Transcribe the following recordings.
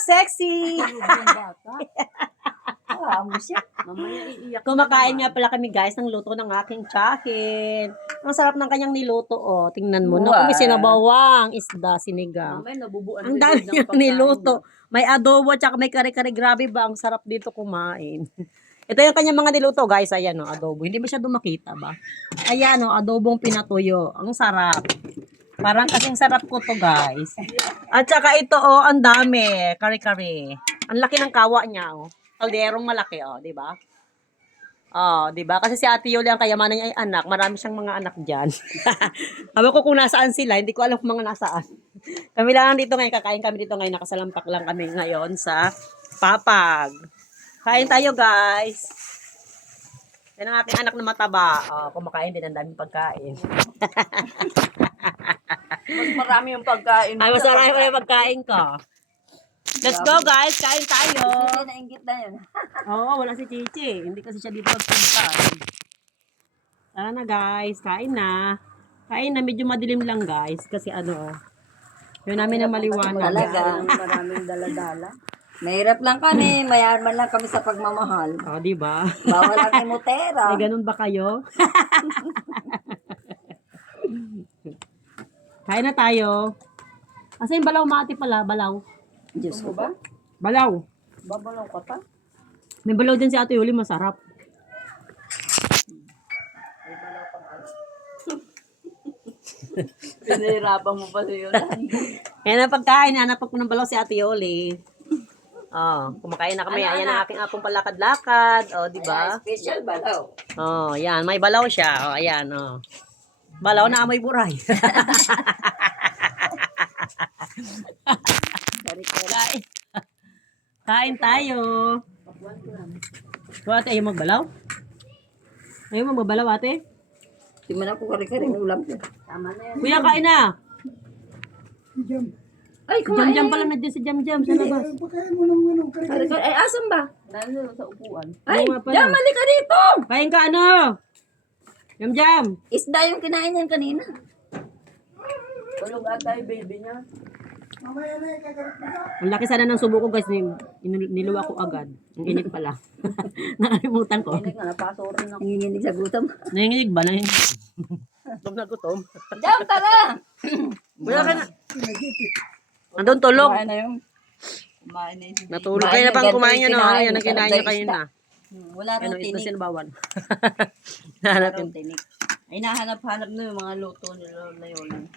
sexy! Yung bata. Amo siya. Mamaya iiyak. Kumakain nga pala kami guys ng luto ng aking tsahin. Ang sarap ng kanyang niluto, oh. Tingnan mo, no? Kung may sinabawang isda, sinigang. Mamaya nabubuan. Ang dami niyang niluto. May adobo, tsaka may kare-kare. Grabe ba? Ang sarap dito kumain. Ito yung kanyang mga niluto, guys. Ayan, oh, adobo. Hindi masyado makita ba? Ayan, oh, adobong pinatuyo. Ang sarap. Parang kasing sarap ko to, guys. At saka ito, oh, ang dami. Kare-kare. Ang laki ng kawa niya, oh. Kalderong malaki, oh, di ba? Oh, di ba? Kasi si Ate Yoli ang kayamanan niya ay anak. Marami siyang mga anak diyan. Alam ko kung nasaan sila, hindi ko alam kung mga nasaan. Kami lang dito ngayon, kakain kami dito ngayon, nakasalampak lang kami ngayon sa Papag. Kain tayo, guys. Yan ang aking anak na mataba. Oh, kumakain din, ang daming pagkain. Mas marami yung pagkain. Ay, masarap pa yung pagkain ko. Let's go, guys. Kain tayo. Hindi nainggit na yun. Oo, wala si Chichi. Hindi kasi siya dito magpunta. Tara na, guys. Kain na. Kain na. Medyo madilim lang, guys. Kasi ano, yun namin na maliwanag. Talaga. Maraming daladala. Mahirap lang kami. Mayaman lang kami sa pagmamahal. Oh, di ba? Bawal ang emotera. Ay, ganun ba kayo? Kain na tayo. Kasi yung balaw mati pala, balaw. Diyos ko ba? Balaw. Babalaw ka pa? May balaw din si Ate Yoli, masarap. Pinahirapan mo pa yun. Yan ang pagkain. Hanap ko ng balaw si Ate Yoli. Oh, kumakain na kami. Ayan ang aking apong palakad-lakad. Oh, di ba? Special balaw. Oh, yan. May balaw siya. Oh, ayan. Oh. Balaw na amoy buray. Kain. Kain tayo. So, ate, ayaw magbalaw? Ayaw mo magbalaw, ate? Di man ako kare-kare ng ulam ko. Tama na yan. Kuya, kain na. Ay, kumain. Jam-jam pala na dyan si Jam-jam sa labas. Kare-kare. Ay, asan ba? Nandun sa upuan. Ay, Oo nga pala. Jam, mali ka dito. Kain ka ano? Jam-jam. Isda yung kinain niyan kanina. Tulog ata yung baby niya. Ang laki sana ng subo ko, guys. Niluwa ko agad. Ang init pala. Nakalimutan ko. Hindi nga, napaso rin ako. Nanginginig sa gutom. Nanginginig ba? Gutom na gutom. Jam, tara! Kuya ka na. Andun tulog. Kumain na yung... Kumain na yung... Natulog kayo na pang kumain nyo, no? Yan ang kinain nyo kayo na. Wala Ano, nang ito tinik. sinabawan. Wala Nahanapin. nang tinik. Ay, nahanap-hanap na yung mga luto nila na yun.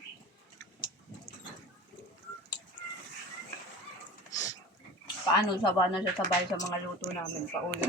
Paano? Saba na siya sabay sa mga luto namin. Paulit.